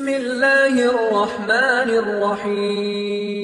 بسم الله الرحمن الرحيم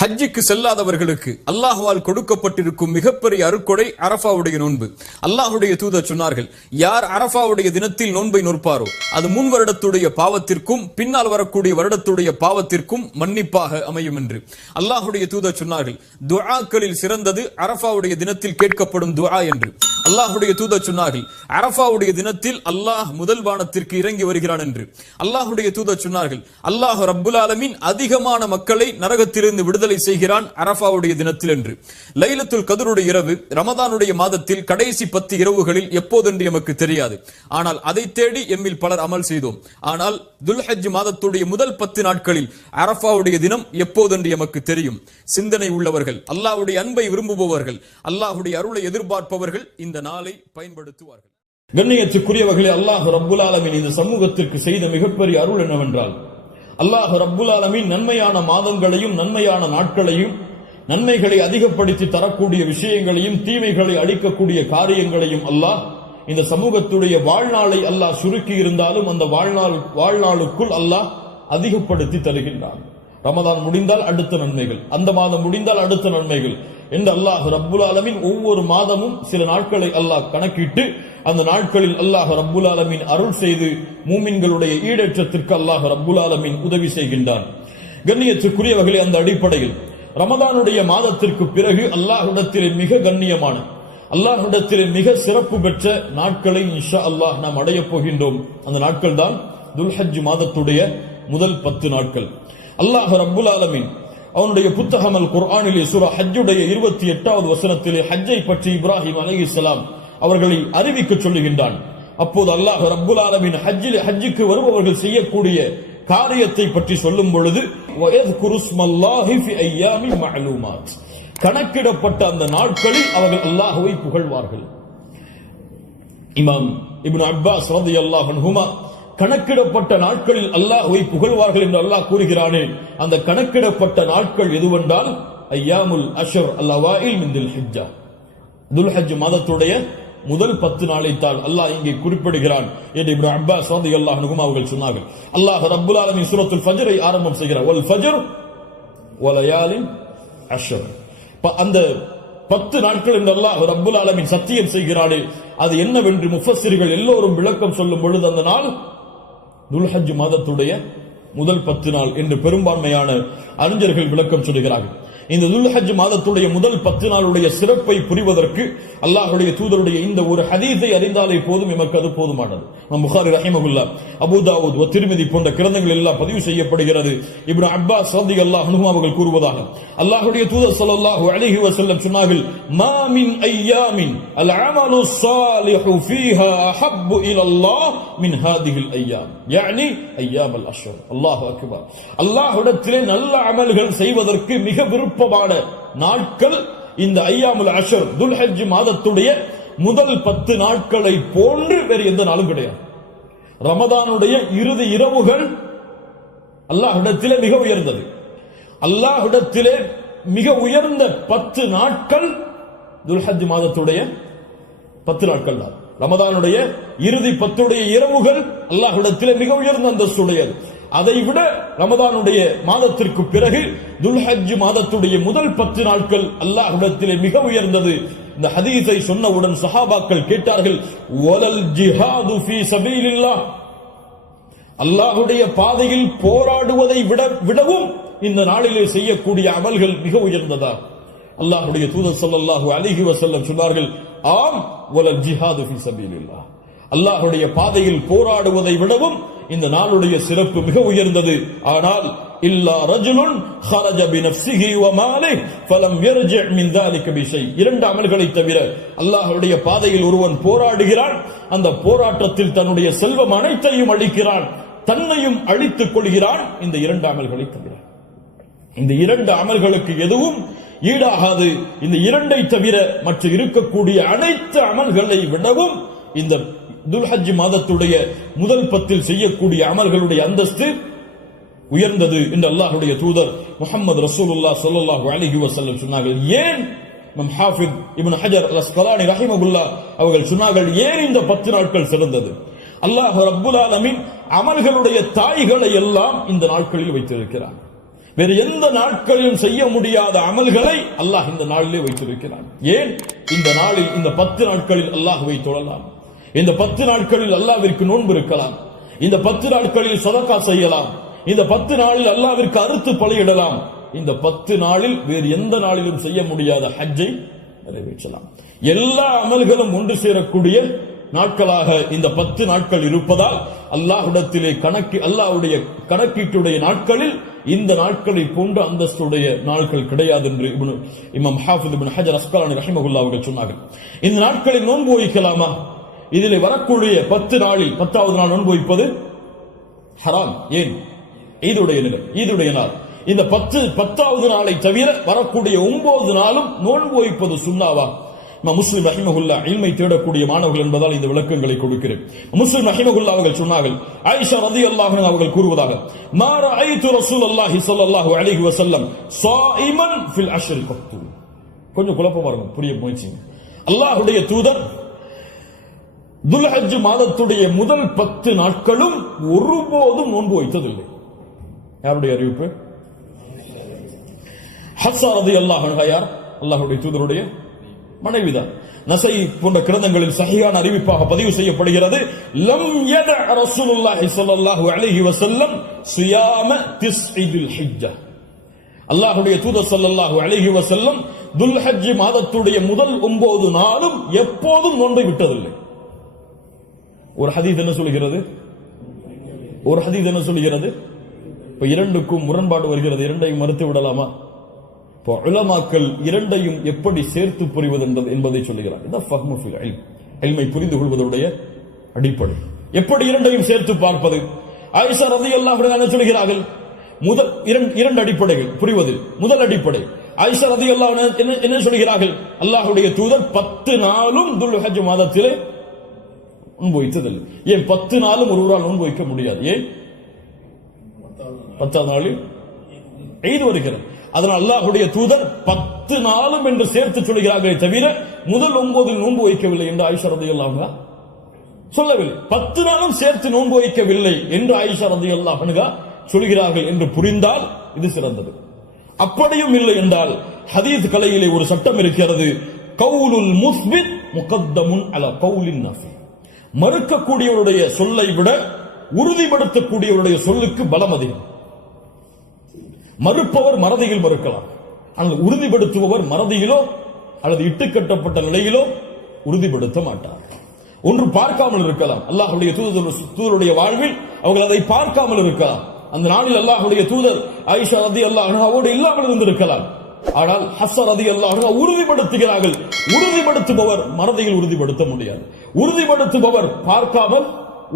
ஹஜ்ஜுக்கு செல்லாதவர்களுக்கு அல்லாஹ்வால் கொடுக்கப்பட்டிருக்கும் மிகப்பெரிய அருட்கொடை அரஃபாவுடைய நோன்பு. அல்லாஹ்வுடைய தூதர் சொன்னார்கள், யார் அரஃபாவுடைய தினத்தில் நோன்பை நோற்பாரோ அது முன் வருடத்துடைய பாவத்திற்கும் பின்னால் வரக்கூடிய வருடத்துடைய பாவத்திற்கும் மன்னிப்பாக அமையும் என்று அல்லாஹ்வுடைய தூதர் சொன்னார்கள். துஆக்களில் சிறந்தது அரஃபாவுடைய தினத்தில் கேட்கப்படும் துஆ என்று அல்லாஹ்வுடைய தூதர் சொன்னார்கள். அரஃபாவுடைய தினத்தில் அல்லாஹ் முதல் வானத்திற்கு இறங்கி வருகிறான் என்று அல்லாஹ்வுடைய தூதர் சொன்னார்கள். அல்லாஹ் ரப்புல் ஆலமீன் அதிகமான மக்களை நரகத்திலிருந்து விடுதலை செய்கிறான் அரஃபாவுடைய தினத்தில் என்று. லைலத்துல் கத்ருடைய இரவு ரமதானுடைய மாதத்தில் கடைசி 10 இரவுகளில் எப்போதென்று எமக்கு தெரியாது. ஆனால் அதை தேடி எம்மில் பலர் அமல் செய்தோம். ஆனால் துல்ஹஜ் மாதத்துடைய முதல் 10 நாட்களில் அரஃபாவுடைய தினம் எப்போதென்று எமக்கு தெரியும். சிந்தனை உள்ளவர்கள், அல்லாஹ்வுடைய அன்பை விரும்புபவர்கள், அல்லாஹ்வுடைய அருளை எதிர்பார்ப்பவர்கள் இந்த நாளை பயன்படுத்துவார்கள். கண்ணியத்துக்குரியவர்களே, அல்லாஹ் ரப்புல் ஆலமீன் இந்த சமூகத்திற்கு செய்த மிகப்பெரிய அருள் என்னவென்றால், அல்லாஹ் ரப்புல் ஆலமீன் நன்மையான மாதங்களையும் நன்மையான நாட்களையும் நன்மைகளை அதிகப்படுத்தி தரக்கூடிய விஷயங்களையும் தீமைகளை அழிக்கக்கூடிய காரியங்களையும் அல்லாஹ் இந்த சமூகத்துடைய வாழ்நாளை அல்லாஹ் சுருக்கி இருந்தாலும் அந்த வாழ்நாளுக்குள் அல்லாஹ் அதிகப்படுத்தி தருகின்றான். ரமதான் முடிந்தால் அடுத்த நன்மைகள், அந்த மாதம் முடிந்தால் அடுத்த நன்மைகள் என்று அல்லாஹ் ரப்புல் ஆலமீன் ஒவ்வொரு மாதமும் சில நாட்களை அல்லாஹ் கணக்கிட்டு அந்த நாட்களில் அல்லாஹ் ரப்புல் ஆலமீன் அருள் செய்து மூமின்களுடைய ஈடேற்றத்திற்கு அல்லாஹ் ரப்புல் ஆலமீன் உதவி செய்கின்றான். கண்ணியத்துக்குரியவர்களே, அந்த அடிப்படையில் ரமதானுடைய மாதத்திற்கு பிறகு அல்லாஹ்விடத்திலே மிக கண்ணியமான, அல்லாஹ்விடத்திலே மிக சிறப்பு பெற்ற நாட்களை இன்ஷா அல்லாஹ் நாம் அடையப் போகின்றோம். அந்த நாட்கள் தான் துல்ஹஜ் மாதத்துடைய முதல் 10 நாட்கள். அல்லாஹ் ரப்புல் ஆலமீன் அவனுடைய புத்தகம் அல் குர்ஆனிலே சூரா ஹஜ்ஜுடைய 28வது வசனத்திலே ஹஜ்ஜை பற்றி இப்ராஹிம் அலைஹிஸ்ஸலாம் அவர்களை அறிவிக்க சொல்லுகின்றான். அப்போது அல்லாஹ் ரப்புல் ஆலமீன் ஹஜ்ஜுக்கு வருபவர்கள் செய்யக்கூடிய காரியத்தை பற்றி சொல்லும் பொழுது வயஸ்குருஸ்மல்லாஹி ஃபி அய்யாமின் மஅலூமாத், கணக்கிடப்பட்ட அந்த நாட்களில் அவர்கள் அல்லாஹ்வை புகழ்வார்கள். இமாம் இப்னு அப்பாஸ் ரலியல்லாஹு அன்ஹுமா கணக்கிடப்பட்ட நாட்களில் அல்லாஹ்வை புகழ்வார்கள் என்று அல்லாஹ் கூறுகிறானே, அந்த கணக்கிடப்பட்ட நாட்கள் எதுவென்றால் அய்யாமுல் அஷ்ர் அல்-அவாயில் மின் துல்ஹிஜ்ஜா, துல்ஹஜ் மாதத்துடைய முதல் 10 நாளைத்தான் அல்லாஹ் இங்கே குறிப்பிடுகிறான் என்று இப்னு அப்பாஸ் ரலியல்லாஹு அன்ஹுமா அவர்கள் சொன்னார்கள். அல்லாஹ் ரப்புல் ஆலமீன் சூரத்துல் ஃபஜ்ரை ஆரம்பம் செய்கிறார். வல் ஃபஜ்ர் வ லயாலின் அஷ்ர், அந்த 10 நாட்கள் என்று அல்லாஹ் ரப்புல் ஆலமீன் சத்தியம் செய்கிறானே, அது என்னவென்று முஃபஸ்ஸிர்கள் எல்லோரும் விளக்கம் சொல்லும் பொழுது அந்த நாள் துல்ஹஜ் மாதத்துடைய முதல் 10 நாள் என்று பெரும்பான்மையான அறிஞர்கள் விளக்கம் சொல்கிறார்கள். இந்த துல்ஹஜ் மாதத்துடைய முதல் 10 நாளுடைய சிறப்பை புரிவதற்கு அல்லாஹ்வுடைய தூதருடைய இந்த ஒரு ஹதீஸை அறிந்தாலே போதும், எமக்கு அது போதுமானது. புகாரி ரஹிமஹுல்லாஹ், அபூ தாவூத் வ திர்மிதி போன்ற கிரந்தங்கள் எல்லாம் பதிவு செய்யப்படுகிறது. இப்னு அப்பாஸ் ரலியல்லாஹு அன்ஹு அவர்கள் கூறுவதாக, அல்லாஹ்வுடைய தூதர் ஸல்லல்லாஹு அலைஹி வஸல்லம் சொன்னார்கள், மா மின் அய்யாமின் அல் அமலு ஸாலிஹு ஃபீஹா அஹப்பு இலல்லாஹ் மின் ஹாதிஹில் அய்யாம், யானி அய்யாம் அல் அஷ்ர். அல்லாஹு அக்பர். அல்லாஹ்விடத்திலே நல்ல அமல்கள் செய்வதற்கு மிக விருப்பமான நாட்கள் இந்த அய்யாமுல் அஷ்ர், துல்ஹஜ் மாதத்துடைய முதல் 10 நாட்களை போன்று வேறு எந்த நாளும் கிடையாது. ரமதானுடைய இறுதி இரவுகள் அல்லாஹ்விடத்திலே மிக உயர்ந்தது. அல்லாஹ்விடத்திலே மிக உயர்ந்த 10 நாட்கள் துல்ஹஜ் மாதத்துடைய 10 நாட்கள் தான். ரமதானுடைய இறுதி 10 இரவுகள் அல்லாஹ்விடத்திலே மிக உயர்ந்த அந்தஸ்துடையது. அதைவிட ரமதானுடைய மாதத்திற்கு பிறகு துல்ஹஜ் மாதத்துடைய முதல் 10 நாட்கள் அல்லாஹ்விடத்திலே மிக உயர்ந்தது. இந்த ஹதீஸை சொன்னவுடன் சஹாபாக்கள் கேட்டார்கள், வலல் ஜிஹாது ஃபீ சபீலில்லாஹ், அல்லாஹ்வுடைய பாதையில் போராடுவதை விடவும் இந்த நாளிலே செய்யக்கூடிய அமல்கள் மிக உயர்ந்ததா? அல்லாஹ்வுடைய தூதர் ஸல்லல்லாஹு அலைஹி வஸல்லம் சொன்னார்கள், ஆம், வலல் ஜிஹாது ஃபீ சபீலில்லாஹ், அல்லாஹ்வுடைய பாதையில் போராடுவதை விடவும் இந்த நாளுடைய சிறப்பு மிக உயர்ந்தது. ஆனால் இல்லா ரஜுலுன் ஹரஜ பினஃப்ஸிஹி வ மாலிஹி ஃபலம் யர்ஜி' மின் ذلك பிஷை, 2 அமல்களை தவிர அல்லாஹ்வுடைய பாதையில் ஒருவன் போராடுகிறான், அந்த போராட்டத்தில் தன்னுடைய செல்வம் அனைத்தையும் அளிக்கிறான், தன்னையும் அழித்துக் கொள்கிறான், இந்த 2 அமல்களை தவிர. இந்த 2 அமல்களுக்கு எதுவும் ஈடாகாது. இந்த 2ஐ தவிர மற்ற இருக்கக்கூடிய அனைத்து அமல்களை விடவும் இந்த துல்ஹஜ் மாதத்துடைய முதல் 10 செய்யக்கூடிய அமல்களுடைய அந்தஸ்து உயர்ந்தது என்று அல்லாஹ்வுடைய தூதர் முஹம்மது ரசூலுல்லாஹ் ஸல்லல்லாஹு அலைஹி வஸல்லம் சொன்னார்கள். ஏன் இமாம் ஹாஃபிஸ் இப்னு ஹஜர் அல்-அஸ்கலானி ரஹிமஹுல்லாஹ் அவர்கள் சொன்னார்கள், ஏன் இந்த 10 நாட்கள் சிறந்தது? அல்லாஹ் ரப்புல் ஆலமீன் அமல்களுடைய தாய்களை எல்லாம் இந்த நாட்களில் வைத்திருக்கிறான். வேறு எந்த நாட்களிலும் செய்ய முடியாத அமல்களை அல்லாஹ் இந்த நாளிலே வைத்திருக்கிறான். ஏன் இந்த நாளில் இந்த 10 நாட்களில் அல்லாஹ்வை தொழலாம், இந்த 10 நாட்களில் அல்லாஹ்விற்கு நோன்பு இருக்கலாம், இந்த 10 நாட்களில் சதகா செய்யலாம், இந்த 10 நாளில் அல்லாஹ்விற்கு அறுத்து பலியிடலாம், இந்த 10 நாளில் வேறு எந்த நாளிலும் செய்ய முடியாத ஹஜ்ஜை நிறைவேற்றலாம். எல்லா அமல்களும் ஒன்று சேரக்கூடிய நாட்களாக இந்த 10 நாட்கள் இருப்பதால் அல்லாஹ்விடத்திலே அல்லாஹ்வுடைய கணக்கீட்டுடைய நாட்களில் இந்த நாட்களை போன்ற அந்தஸ்துடைய நாட்கள் கிடையாது என்று இமாம் ஹாஃபிஸ் இப்னு ஹஜர் அஸ்கலானி ரஹிமஹுல்லாஹ் அவர்கள் சொன்னார்கள். இந்த நாட்களில் நோன்பு வைக்கலாமா? இதிலே வரக்கூடிய 10 நாளில் 10வது நாள் நோன்பு வைப்பது ஹராம். ஏன்? ஈதுடைய நாள். இந்த 10வது நாளை தவிர வரக்கூடிய 9 நாளும் நோன்பு வைப்பது சுன்னாவா? முஸ்லிம் ரஹிமஹுல்லாஹ் இல்மை தேடக்கூடிய மாணவர்கள் என்பதால் இந்த விளக்கங்களை கொடுக்கிறேன். முஸ்லிம் ரஹிமஹுல்லாஹ் அவர்கள் சொன்னார்கள், ஆயிஷா ரலியல்லாஹு அன்ஹா அவர்கள் கூறுவதாக, மா ரஅய்து ரசூலுல்லாஹி ஸல்லல்லாஹு அலைஹி வஸல்லம் ஸாயிமன் ஃபில் அஷ்ரில் கத்து. கொஞ்சம் குழப்பமா இருக்கும், புரிய முயற்சிங்க. அல்லாஹ்வுடைய தூதர் துல்ஹஜ் மாதத்துடைய முதல் 10 நாட்களும் ஒருபோதும் நோன்பு வைத்ததில்லை. யாருடைய அறிவிப்பு? ஹஃப்ஸா ரலியல்லாஹு அன்ஹா யார்? அல்லாஹ்வுடைய தூதருடைய மனைவிதான். நஸை போன்ற கிரந்தங்களில் சஹீஹான அறிவிப்பாக பதிவு செய்யப்படுகிறது, லம் யத ரசூலுல்லாஹி ஸல்லல்லாஹு அலைஹி வஸல்லம் ஸியாம திஸ்இல் ஹிஜ்ஜா. அல்லாஹ்வுடைய தூதர் ஸல்லல்லாஹு அலைஹி வஸல்லம் துல்ஹஜ் மாதத்துடைய முதல் 9 நாளும் எப்போதும் நோன்பை விட்டதில்லை. ஒரு ஹதீஸ் என்ன சொல்கிறது? இப்ப இரண்டுக்கும் முரண்பாடு வருகிறது, இரண்டையும் மறுத்து விடலாமா? இப்போ உலமாக்கள் இரண்டையும் எப்படி சேர்த்து புரிவது என்பதை சொல்லுகிறார். இதான் ஃபஹ்மு ஃபில் இல்ம், இல்மை புரிந்து கொள்வதுடைய அடிப்படை. எப்படி இரண்டையும் சேர்த்து பார்ப்பது? ஆயிஷா ரலியல்லாஹு அன்ஹா சொல்கிறார்கள், முதல் இரண்டு அடிப்படைகள் புரிவதில். முதல் அடிப்படை, ஆயிஷா ரலியல்லாஹு அன்ஹா என்ன சொல்கிறார்கள்? அல்லாஹ்வுடைய தூதர் 10 நாளும் துல்ஹஜ் மாதத்திலே நோன்பு வைத்ததில்லை. ஏன் 10 நாளும் ஒருவரால் நோன்பு வைக்க முடியாது? ஏன்? 10வது நாளில் ஈத் வருகிறது. அதனால் அல்லாஹ்வுடைய தூதர் 10 நாளும் என்று சேர்த்து சொல்கிறார்களே தவிர முதல் 9 நோன்பு வைக்கவில்லை என்று ஆயிஷா ரலியல்லாஹு அன்ஹா சொல்லவில்லை. 10 நாளும் சேர்த்து நோன்பு வைக்கவில்லை என்று ஆயிஷா ரலியல்லாஹு அன்ஹா சொல்கிறார்கள் என்று புரிந்தால் இது சிறந்தது. அப்படியும் இல்லை என்றால் ஹதீஸ் கலையிலே ஒரு சட்டம் இருக்கிறது, கவுலுல் முஸ்பித் முகத்தமுன் அலா கவுலின் நஃபி. மறுக்கக்கூடியவருடைய சொல்லை விட உறுதிப்படுத்தக்கூடியவருடைய சொல்லுக்கு பலம் அதிகம். மறுப்பவர் மறதியில் மறுக்கலாம், ஆனால் உறுதிப்படுத்துபவர் மறதியிலோ அல்லது இட்டுக்கட்டப்பட்ட நிலையிலோ உறுதிப்படுத்த மாட்டார். ஒன்று பார்க்காமல் இருக்கலாம், அல்லாஹ்வுடைய தூதருடைய வாழ்வில் அவர்கள் அதை பார்க்காமல் இருக்கலாம். அந்த நாளில் அல்லாஹ்வுடைய தூதர் ஆயிஷா ரலியல்லாஹு அன்ஹாவோடு இல்லாமல் இருந்திருக்கலாம். ஆனால் ஹஃப்ஸா ரலியல்லாஹு அன்ஹா உறுதிப்படுத்துகிறார்கள். உறுதிப்படுத்துபவர் மறதியில் உறுதிப்படுத்த முடியாது, உறுதிப்படுத்துபவர் பார்க்காமல்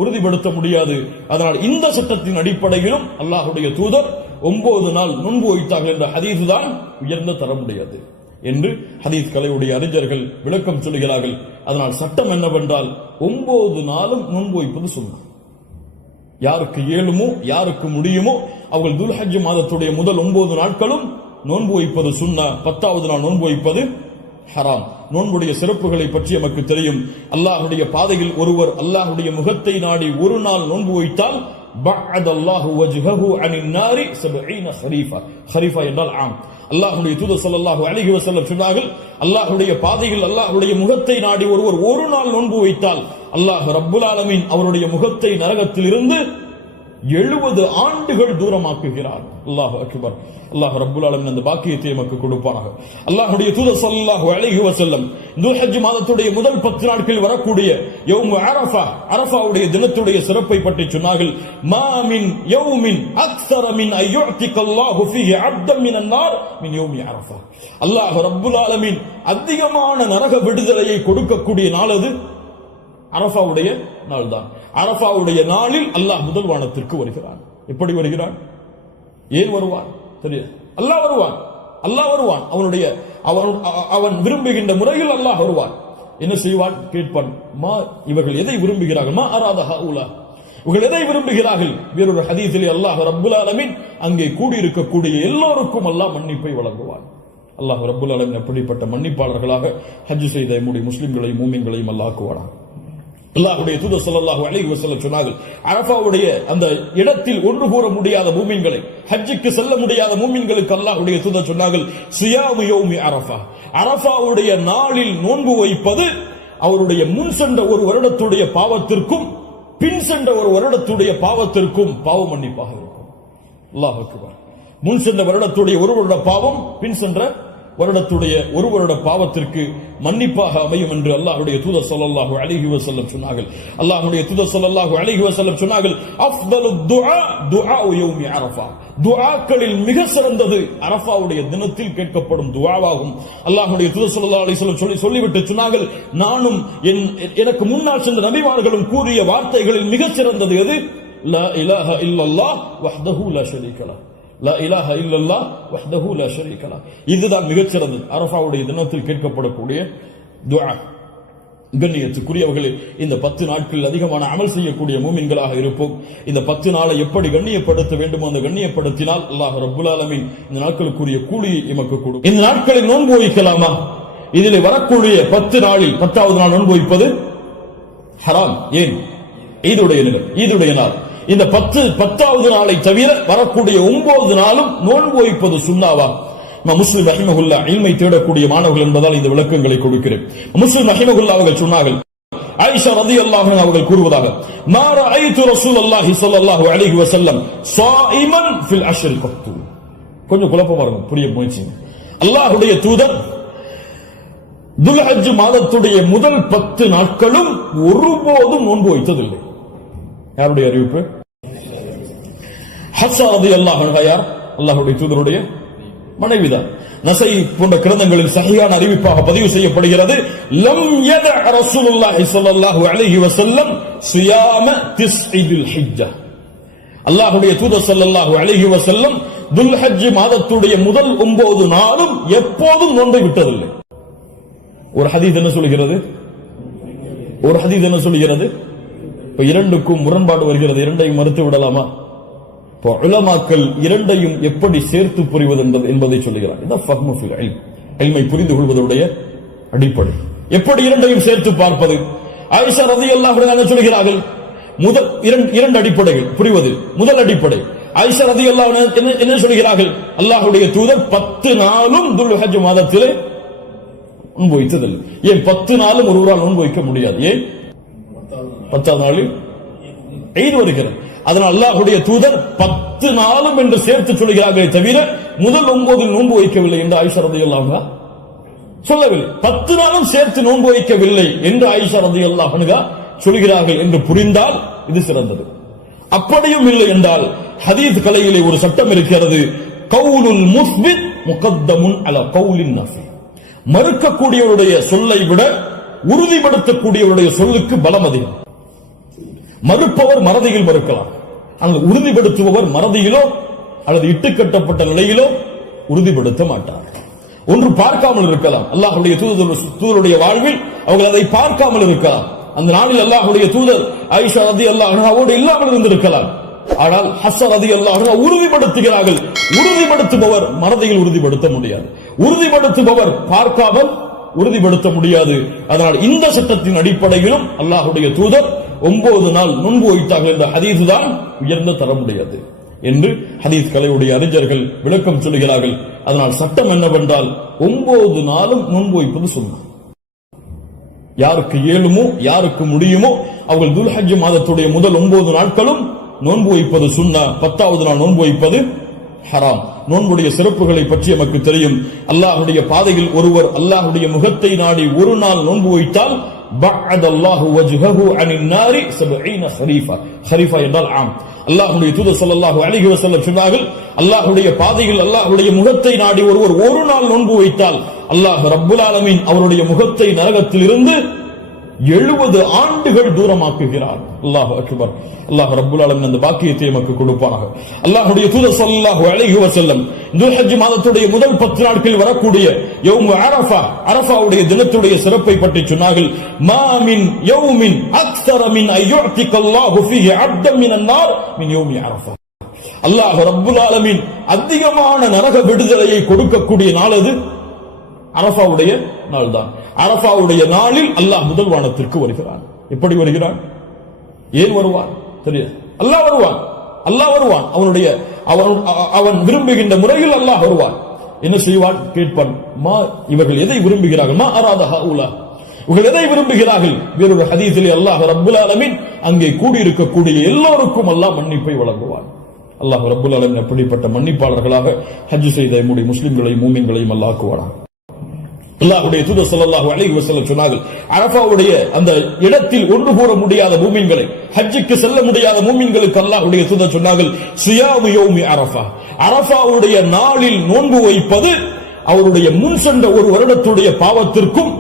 உறுதிப்படுத்த முடியாது. அதனால் இந்த சட்டத்தின் அடிப்படையிலும் அல்லாஹ்வுடைய தூதர் 9 நாள் நோன்பு வைத்தார்கள் என்ற ஹதீஸ் தான் உயர்ந்த தரமுடையது என்று ஹதீஸ் கலையுடைய அறிஞர்கள் விளக்கம் சொல்கிறார்கள். அதனால் சட்டம் என்னவென்றால் 9 நாளும் நோன்பு வைப்பது சுன்னா. யாருக்கு இயலுமோ யாருக்கு முடியுமோ அவர்கள் துல்ஹஜ் மாதத்துடைய முதல் 9 நாட்களும் நோன்பு வைப்பது சுன்னா. 10வது நாள் நோன்பு வைப்பது ஹராம். நோன்புடைய சிறப்புகளை பற்றி நமக்கு தெரியும். அல்லாஹ்வுடைய பாதையில் ஒருவர் அல்லாஹ்வுடைய முகத்தை நாடி ஒரு நாள் நோன்பு வைத்தால் பஅத அல்லாஹு வஜ்ஹஹு அனின் நாரி 70 ஹரீஃபா. ஹரீஃபா என்றால் ஆம். அல்லாஹ்வுடைய தூதர் ஸல்லல்லாஹு அலைஹி வஸல்லம் சொன்னார்கள், அல்லாஹ்வுடைய பாதையில் அல்லாஹ்வுடைய முகத்தை நாடி ஒருவர் ஒரு நாள் நோன்பு வைத்தால் அல்லாஹ் ரப்புல் ஆலமீன் அவருடைய முகத்தை நரகத்தில் இருந்து 70 ஆண்டுகள் தூரமாக்குகிறார். அல்லாஹு அக்பர். அல்லாஹ் ரப்புல் ஆலமீன் அந்த பாக்கியத்தை நமக்கு கொடுப்பானாக. அல்லாஹ்வுடைய தூதர் ஸல்லல்லாஹு அலைஹி வஸல்லம் துல்ஹஜ் மாதத்துடைய முதல் 10 நாட்களில் வரக்கூடிய யௌம் அரஃபா, அரஃபாவுடைய தினத்துடைய சிறப்பை பற்றி சொன்னார்கள். மா மின் யௌமின் அக்ஸர மின் அய்யுதிக அல்லாஹு ஃபீஹி அப்தன் மினன் நார் மின் யௌமி அரஃபா. அல்லாஹ் ரப்புல் ஆலமீன் அதிகமான நரக விடுதலையை கொடுக்கக்கூடிய நாள் அது அரஃபாவுடைய நாள் தான். அரஃபாவுடைய நாளில் அல்லாஹ் முதல் வானத்திற்கு வருகிறான். எப்படி வருகிறான்? ஏன் வருவான் தெரியாது. அல்லாஹ் வருவான். அவன் விரும்புகின்ற முறையில் அல்லாஹ் வருவான். என்ன செய்வான்? கேட்பான், மா இவர்கள் எதை விரும்புகிறார்கள்? மா அராத ஹவுலா, இவர்கள் எதை விரும்புகிறார்கள்? வேறொரு ஹதீஸிலே அல்லாஹ் ரப்புல் ஆலமீன் அங்கே கூடியிருக்கக்கூடிய எல்லோருக்கும் அல்லாஹ் மன்னிப்பை வழங்குவான். அல்லாஹ் ரப்புல் ஆலமீன் அப்படிப்பட்ட மன்னிப்பாளர்களாக ஹஜ் செய்த நம்முடைய முஸ்லிம்களையும் மூமின்களையும் அல்லாஹ் ஆக்குவானாக. அல்லாஹ்வுடைய தூதர் ஸல்லல்லாஹு அலைஹி வஸல்லம் சொன்னார்கள், அரஃபாவுடைய அந்த இடத்தில் ஒன்று கூற முடியாத மூமின்களை, ஹஜ்ஜுக்கு செல்ல முடியாத மூமின்களுக்கு அல்லாஹ்வுடைய தூதர் சொன்னார்கள், சியாமு யௌமி அரஃபா, அரஃபாவுடைய நாளில் நோன்பு வைப்பது அவருடைய முன் சென்ற ஒரு வருடத்துடைய பாவத்திற்கும் பின் சென்ற ஒரு வருடத்துடைய பாவத்திற்கும் பாவ மன்னிப்பாக இருக்கும். அல்லாஹ் அக்பர். முன் சென்ற வருடத்துடைய ஒரு வருட பாவம் பின் சென்ற வருடத்துடைய ஒரு வருட பாவத்திற்கு மன்னிப்பாக அமையும் என்று அல்லாஹ்வுடைய தூதர் ஸல்லல்லாஹு அலைஹி வஸல்லம் சொன்னார்கள். அல்லாஹ்வுடைய தூதர் ஸல்லல்லாஹு அலைஹி வஸல்லம் சொன்னார்கள், அஃதலுத் துஆ துஆஉ யௌமி அரஃபா, துஆக்களில் மிக சிறந்தது அரஃபாவுடைய தினத்தில் கேட்கப்படும் துஆவாகும். அல்லாஹ்வுடைய தூதர் ஸல்லல்லாஹு அலைஹி வஸல்லம் சொல்லிவிட்டு சொன்னார்கள், நானும் எனக்கு முன்னால் சென்ற நபிமார்களும் கூறிய வார்த்தைகளில் மிக சிறந்தது எது? லா இலாஹ இல்லல்லாஹ் வஹ்தஹு லா ஷரீக லஹ், லா இலாஹ இல்லல்லாஹ் வஹ்தஹு லா ஷரீக லஹ். இதுதான் மிகச்சிறந்தது அரஃபாவுடைய தினத்தில் கேட்கப்படக்கூடிய துஆ. கண்ணியத்துக்குரியவர்களே, இந்த 10 நாட்களில் அதிகமான அமல் செய்யக்கூடிய மூமின்களாக இருப்போம். இந்த 10 நாளை எப்படி கண்ணியப்படுத்த வேண்டுமோ அந்த கண்ணியப்படுத்தினால் அல்லாஹ் ரப்புல் ஆலமீன் இந்த நாட்களுக்குரிய கூலியை எமக்கு கொடுக்கும். இந்த நாட்களில் நோன்பு வைக்கலாமா? இதில் வரக்கூடிய 10 நாளில் 10வது நாள் நோன்பு வைப்பது ஹராம். ஏன்? ஈதுடைய நாள். இந்த 10வது நாளை தவிர வரக்கூடிய 9 நாளும் நோன்பு வைப்பது சுன்னாவா? முஸ்லிம் ரஹிமஹுல்லா, இல்மை தேடக்கூடிய மாணவர்கள் என்பதால் இந்த விளக்கங்களை கொடுக்கிறேன். முஸ்லிம் ரஹிமஹுல்லா அவர்கள் சொன்னார்கள், ஆயிஷா ரலியல்லாஹு அன்ஹா அவர்கள் கூறுவதாக, மா ரஅய்து ரசூலல்லாஹி ஸல்லல்லாஹு அலைஹி வஸல்லம் ஸாயிமன் ஃபில் அஷ்ரில் கத்து. கொஞ்சம் குழப்பமா இருக்கும், புரிய முயற்சி. அல்லாஹ்வுடைய தூதர் துல்ஹஜ் மாதத்துடைய முதல் 10 நாட்களும் ஒருபோதும் நோன்பு வைத்ததில்லை. யாருடைய அறிவிப்பு? ஹஃப்ஸா ரலியல்லாஹு அன்ஹா யார்? அல்லாஹ்வுடைய தூதருடைய மனைவிதான். நஸை போன்ற கிரந்தங்களில் சஹீஹான அறிவிப்பாக பதிவு செய்யப்படுகிறது, லம் யத ரசூலுல்லாஹி ஸல்லல்லாஹு அலைஹி வஸல்லம் ஸியாம திஸ்இல் ஹிஜ்ஜா. அல்லாஹ்வுடைய தூதர் ஸல்லல்லாஹு அலைஹி வஸல்லம் துல்ஹஜ் மாதத்துடைய முதல் 9 நாளும் எப்போதும் நோன்பை விட்டதில்லை. ஒரு ஹதீஸ் என்ன சொல்கிறது? இப்ப இரண்டுக்கும் முரண்பாடு வருகிறது, இரண்டையும் மறுத்து விடலாமா? உலமாக்கள் இரண்டையும் எப்படி சேர்த்து புரிவது என்பதை சொல்லுகிறார். இதான் ஃபஹ்மு ஃபில் இல்ம், இல்மை புரிந்து கொள்வதுடைய அடிப்படை. எப்படி இரண்டையும் சேர்த்து பார்ப்பது? ஆயிஷா ரலியல்லாஹு அன்ஹா சொல்கிறார்கள், முதல் இரண்டு அடிப்படைகள் புரிவது. முதல் அடிப்படை, ஆயிஷா ரலியல்லாஹு அன்ஹா என்ன சொல்கிறார்கள்? அல்லாஹ்வுடைய தூதர் 10 நாளும் துல்ஹஜ் மாதத்திலே நோன்பு வைத்ததில்லை. ஏன் 10 நாளும் ஒருவரால் நோன்பு வைக்க முடியாது? ஏன்? 10வது நாளில் ஈத் வருகிறது. அதனால் அல்லாஹ்வுடைய தூதர் 10 நாளும் என்று சேர்த்து சொல்கிறார்களே தவிர முதல் 9 நோன்பு வைக்கவில்லை என்று ஆயிஷா ரலியல்லாஹு அன்ஹா சொல்லவில்லை. 10 நாளும் சேர்த்து நோன்பு வைக்கவில்லை என்று ஆயிஷா ரலியல்லாஹு அன்ஹா சொல்கிறார்கள் என்று புரிந்தால் இது சிறந்தது. அப்படியும் இல்லை என்றால் ஹதீஸ் கலையிலே ஒரு சட்டம் இருக்கிறது, கவுலுல் முஸ்பித் முகத்தமுன் அலா கவுலின் நஃபி. மறுக்கக்கூடியவருடைய சொல்லை விட உறுதிப்படுத்தக்கூடியவருடைய சொல்லுக்கு பலம் அதிகம். மறுப்பவர் மறதியில் மறுக்கலாம், ஆனால் உறுதிப்படுத்துபவர் மறதியிலோ அல்லது இட்டுக்கட்டப்பட்ட நிலையிலோ உறுதிப்படுத்த மாட்டார். ஒன்று பார்க்காமல் இருக்கலாம், அல்லாஹ்வுடைய தூதருடைய வாழ்வில் அவர்கள் அதை பார்க்காமல் இருக்கலாம். அந்த நாளில் அல்லாஹ்வுடைய தூதர் ஆயிஷா ரலியல்லாஹு அன்ஹாவோடு இல்லாமல் இருந்திருக்கலாம். ஆனால் ஹஃப்ஸா ரலியல்லாஹு அன்ஹா உறுதிப்படுத்துகிறார்கள். உறுதிப்படுத்துபவர் மறதியில் உறுதிப்படுத்த முடியாது, உறுதிப்படுத்துபவர் பார்க்காமல் உறுதிப்படுத்த முடியாது. அதனால் இந்த சட்டத்தின் அடிப்படையிலும் அல்லாஹ்வுடைய தூதர் 9 நாள் நோன்பு வைத்தார்கள் என்ற ஹதீஸ் தான் உயர்ந்த தரமுடையது என்று ஹதீஸ் கலையுடைய அறிஞர்கள் விளக்கம் சொல்கிறார்கள். அதனால் சட்டம் என்னவென்றால் 9 நாளும் நோன்பு வைப்பது சுன்னா. யாருக்கு இயலுமோ யாருக்கு முடியுமோ அவர்கள் துல்ஹஜ் மாதத்துடைய முதல் 9 நாட்களும் நோன்பு வைப்பது சுன்னா. 10வது நாள் நோன்பு வைப்பது ஹராம். நோன்புடைய சிறப்புகளை பற்றி நமக்கு தெரியும். அல்லாஹ்வுடைய பாதையில் ஒருவர் அல்லாஹ்வுடைய முகத்தை நாடி ஒரு நாள் நோன்பு வைத்தால் பஅதல்லாஹு வஜ்ஹஹு அனின் நாரி 70 ஹரீஃபா. ஹரீஃபா என்றால் ஆம். அல்லாஹ்வுடைய தூதர் ஸல்லல்லாஹு அலைஹி வஸல்லம் சொன்னார்கள், அல்லாஹ்வுடைய பாதையில் அல்லாஹ்வுடைய முகத்தை நாடி ஒருவர் ஒரு நாள் நோன்பு வைத்தால் அல்லாஹ் ரப்புல் ஆலமீன் அவருடைய முகத்தை நரகத்தில் இருந்து 70 ஆண்டுகள் தூரமாக்குகிறார். அல்லாஹ் அக்பர். அல்லாஹ் ரப்புல் ஆலமீன் அந்த பாக்கியத்தை நமக்கு கொடுப்பானாக. அல்லாஹ்வுடைய தூதர் ஸல்லல்லாஹு அலைஹி வஸல்லம் துல்ஹஜ் மாதத்துடைய முதல் 10 நாட்களில் வரக்கூடிய யௌம் அரஃபா, அரஃபாவுடைய தினத்துடைய சிறப்பை பற்றி சொன்னார்கள். மா மின் யௌமின் அக்ஸர மின் அய்யுஅதிகல்லாஹு ஃபீஹி அப்தன் மினன் நார் மின் யௌமி அரஃபா. அல்லாஹ் ரப்புல் ஆலமீன் அதிகமான நரக விடுதலையை கொடுக்கக்கூடிய நாள் அது அரஃபாவுடைய நாள் தான். அரஃபாவுடைய நாளில் அல்லாஹ் முதல் வானத்திற்கு வருகிறான். எப்படி வருகிறான்? ஏன் வருவான் தெரியாது. அல்லாஹ் வருவான். அல்லாஹ் வருவான். அவன் விரும்புகின்ற முறையில் அல்லாஹ் வருவான். என்ன செய்வான்? கேட்பான், மா இவர்கள் எதை விரும்புகிறார்கள்? மா அராத ஹவுலா, இவர்கள் எதை விரும்புகிறார்கள்? வேறொரு ஹதீஸிலே அல்லாஹ் ரப்புல் ஆலமீன் அங்கே கூடியிருக்கக்கூடிய எல்லோருக்கும் அல்லாஹ் மன்னிப்பை வழங்குவான். அல்லாஹ் ரப்புல் ஆலமீன் அப்படிப்பட்ட மன்னிப்பாளர்களாக ஹஜ் செய்த நம்முடைய முஸ்லிம்களையும் மூமின்களையும் அல்லாஹ் ஆக்குவானாக. அல்லாஹ்வுடைய தூதர் ஸல்லல்லாஹு அலைஹி வஸல்லம் சொன்னார்கள், அரஃபாவுடைய அந்த இடத்தில் ஒன்று கூற முடியாத மூமின்களை, ஹஜ்ஜுக்கு செல்ல முடியாத மூமின்களுக்கு அல்லாஹ்வுடைய தூதர் சொன்னார்கள், சியாமு யௌமி அரஃபா, அரஃபாவுடைய நாளில் நோன்பு வைப்பது அவருடைய முன் சென்ற ஒரு வருடத்துடைய பாவத்திற்கும்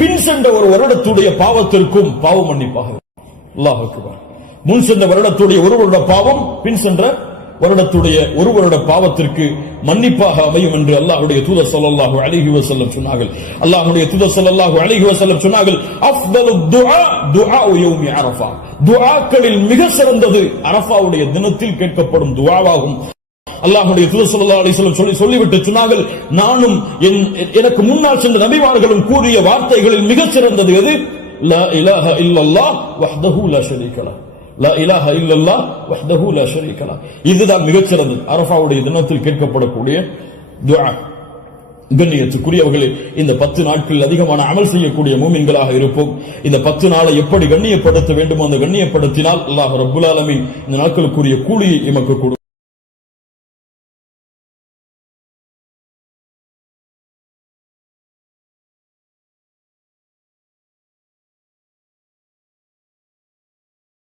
பின் சென்ற ஒரு வருடத்துடைய பாவத்திற்கும் பாவ மன்னிப்பாக. அல்லாஹ் அக்பர். முன் சென்ற வருடத்துடைய ஒரு வருட பாவம் பின் சென்ற வருடத்துடைய ஒரு வருட பாவத்திற்கு மன்னிப்பாக அமையும் என்று அல்லாஹ்வுடைய தூதர் ஸல்லல்லாஹு அலைஹி வஸல்லம் சொன்னார்கள். அல்லாஹ்வுடைய தூதர் ஸல்லல்லாஹு அலைஹி வஸல்லம் சொன்னார்கள், அஃதலு துஆ துஆஉ யௌமி அரஃபா, துஆக்களில் மிக சிறந்தது அரஃபாவுடைய தினத்தில் கேட்கப்படும் துஆவாகும். அல்லாஹ்வுடைய தூதர் ஸல்லல்லாஹு அலைஹி வஸல்லம் சொல்லிவிட்டு சொன்னார்கள், நானும் எனக்கு முன்னால் சென்ற நபிமார்களும் கூறிய வார்த்தைகளில் மிக சிறந்தது எது? லா இலாஹ இல்லல்லாஹ் வஹ்தஹு லா ஷரீக லஹ், லா இலாஹ இல்லல்லாஹ் வஹ்தஹு லா ஷரீக லஹ். இதுதான் மிகச் சிறந்தது அரஃபாவுடைய தினத்தில் கேட்கப்படக்கூடிய துஆ. கண்ணியத்துக்குரியவர்களே, இந்த 10 நாட்களில் அதிகமான அமல் செய்யக்கூடிய மூமின்களாக இருப்போம். இந்த 10 நாளை எப்படி கண்ணியப்படுத்த வேண்டுமோ அந்த கண்ணியப்படுத்தினால் அல்லாஹ் ரப்புல் ஆலமீன் இந்த நாட்களுக்குரிய கூலியை எமக்கு